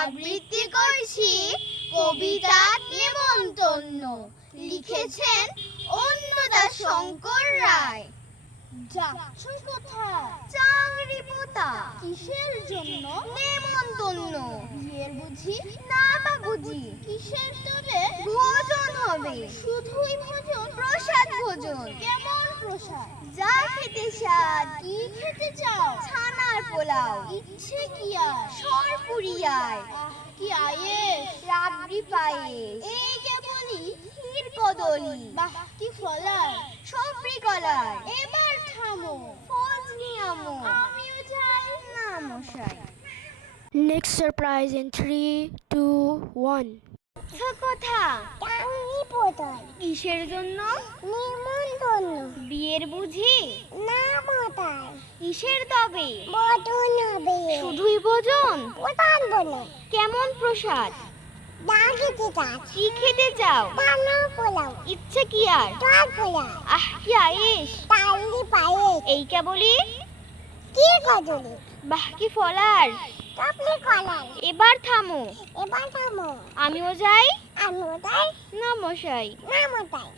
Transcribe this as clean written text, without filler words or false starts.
আবৃত্তি করছি কবিতা নেমন্তন্ন। লিখেছেন অন্নদা শঙ্কর রায়। যাচ্ছ কোথায়? চাংরি পোতা। কিসের জন্য? নেমন্তন্ন। বিয়ের বুঝি? না বাবুজি, কিসের তবে? ভোজন হবে। শুধুই ভোজন? প্রসাদ ভোজন। কেমন প্রসাদ? যা খেতে স্বাদ। কি খেতে চাও? ছানার পোলাও। ইচ্ছে কি আর? সরপুরি আয়। আহ, কি আয়েস! রাবড়ি পায়েস। এই যে বলি, ক্ষীর কদলি। বাহ কি ফলার! সবরি কলাই। এবার থামো, ফজলি আমো। আমিও যাই। না মশাই। Next surprise in 3, 2, 1. কথা টাঙ্গি পোতাই। কিসের জন্য? নিমন্তন্ন। বিয়ের বুঝি? না মোতাই। কিসের তবে? বদন হবে। শুধুই ভোজন? প্রধান বলে কেমন প্রসাদ? যা খেতে চাস। কি খেতে চাও? পানা পোলাও। ইচ্ছে কি আর? টক পোলাও। আহ কি আয়েস! তালি পায়েস। এই কেবলি? কি কদলি! বাহ কি ফলার! টপলি কলাই। এবার থামো, এবার থামো, আমিও যাই। আমিও তাই। না মশাই। না মোতাই।